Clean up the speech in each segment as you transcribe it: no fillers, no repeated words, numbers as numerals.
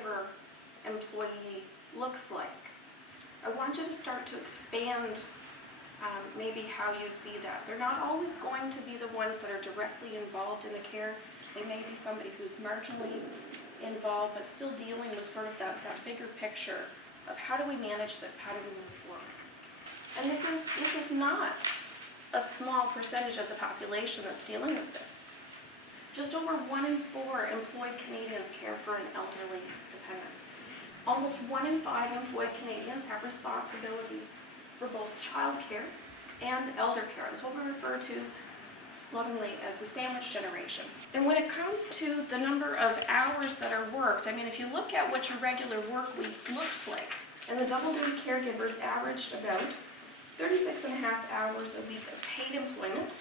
caregiver employee looks like. I want you to start to expand maybe how you see that. They're not always going to be the ones that are directly involved in the care. They may be somebody who's marginally involved, but still dealing with sort of that bigger picture of how do we manage this, how do we move forward. And this is not a small percentage of the population that's dealing with this. Just over 1 in 4 employed Canadians care for an elderly dependent. Almost 1 in 5 employed Canadians have responsibility for both child care and elder care. That's what we refer to lovingly as the sandwich generation. And when it comes to the number of hours that are worked, I mean, if you look at what your regular work week looks like, and the double duty caregivers averaged about 36.5 hours a week of paid employment,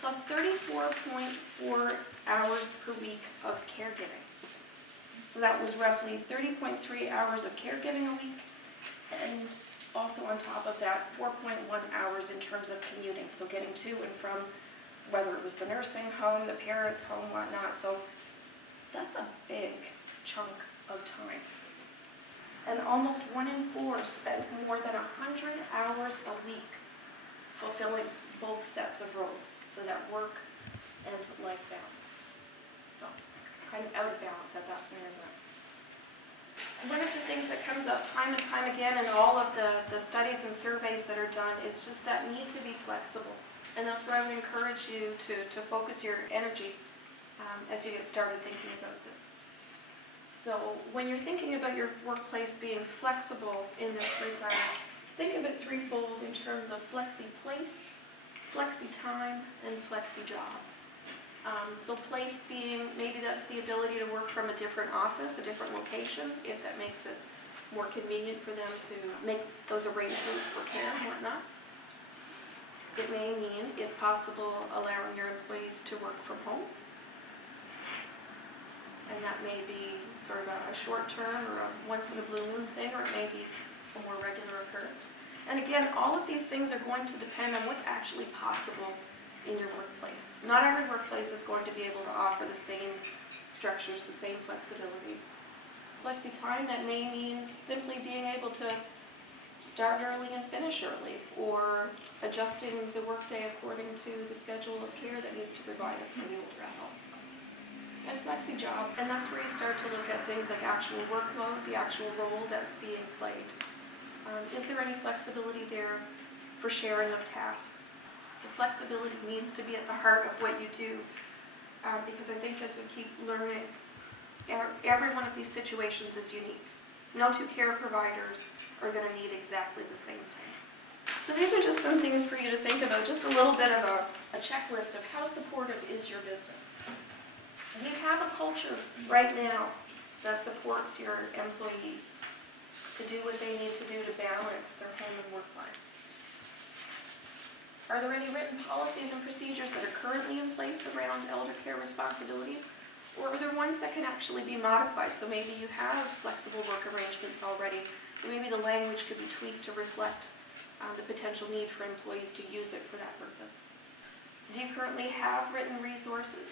plus 34.4 hours per week of caregiving. So that was roughly 30.3 hours of caregiving a week, and also on top of that, 4.1 hours in terms of commuting, so getting to and from, whether it was the nursing home, the parents' home, whatnot. So that's a big chunk of time. And almost 1 in 4 spent more than 100 hours a week fulfilling both sets of roles, so that work and life balance. So kind of out of balance at that point, isn't it? One of the things that comes up time and time again in all of the studies and surveys that are done is just that need to be flexible. And that's where I would encourage you to focus your energy as you get started thinking about this. So when you're thinking about your workplace being flexible in this regard, think of it threefold in terms of flexi place, flexi time, and flexi job. So place being, maybe that's the ability to work from a different office, a different location, if that makes it more convenient for them to make those arrangements for care and whatnot. It may mean, if possible, allowing your employees to work from home. And that may be sort of a short-term or a once-in-a-blue moon thing, or it may be a more regular occurrence. And again, all of these things are going to depend on what's actually possible in your workplace. Not every workplace is going to be able to offer the same structures, the same flexibility. Flexi time, that may mean simply being able to start early and finish early, or adjusting the workday according to the schedule of care that needs to be provided for the older adult. And flexi job, and that's where you start to look at things like actual workload, the actual role that's being played. Is there any flexibility there for sharing of tasks? The flexibility needs to be at the heart of what you do, because I think as we keep learning, every one of these situations is unique. No two care providers are going to need exactly the same thing. So these are just some things for you to think about, just a little bit of a checklist of how supportive is your business. Do you have a culture right now that supports your employees to do what they need to do to balance their home and work lives? Are there any written policies and procedures that are currently in place around elder care responsibilities? Or are there ones that can actually be modified? So maybe you have flexible work arrangements already, or maybe the language could be tweaked to reflect the potential need for employees to use it for that purpose. Do you currently have written resources?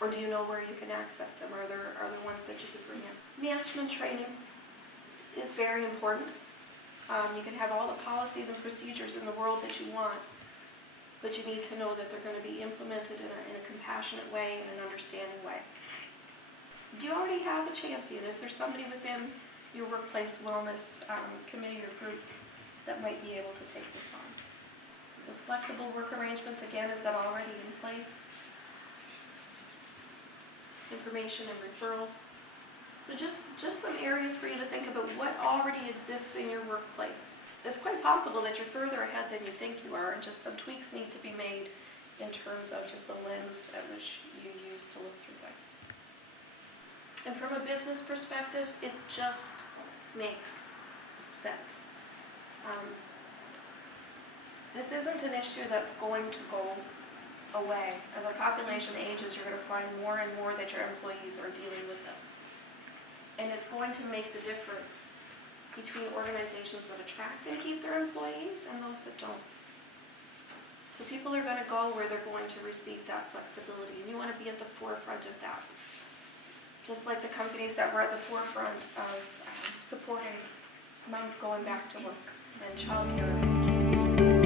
Or do you know where you can access them? Are there ones that you could bring in? Management training is very important. You can have all the policies and procedures in the world that you want, but you need to know that they're going to be implemented in a compassionate way and an understanding way. Do you already have a champion? Is there somebody within your workplace wellness committee or group that might be able to take this on? Those flexible work arrangements, again, is that already in place? Information and referrals. So just some areas for you to think about what already exists in your workplace. It's quite possible that you're further ahead than you think you are, and just some tweaks need to be made in terms of just the lens at which you use to look through things. And from a business perspective, it just makes sense. This isn't an issue that's going to go away. As our population ages, you're going to find more and more that your employees are dealing with this. And it's going to make the difference between organizations that attract and keep their employees and those that don't. So people are going to go where they're going to receive that flexibility, and you want to be at the forefront of that. just like the companies that were at the forefront of supporting moms going back to work and childcare.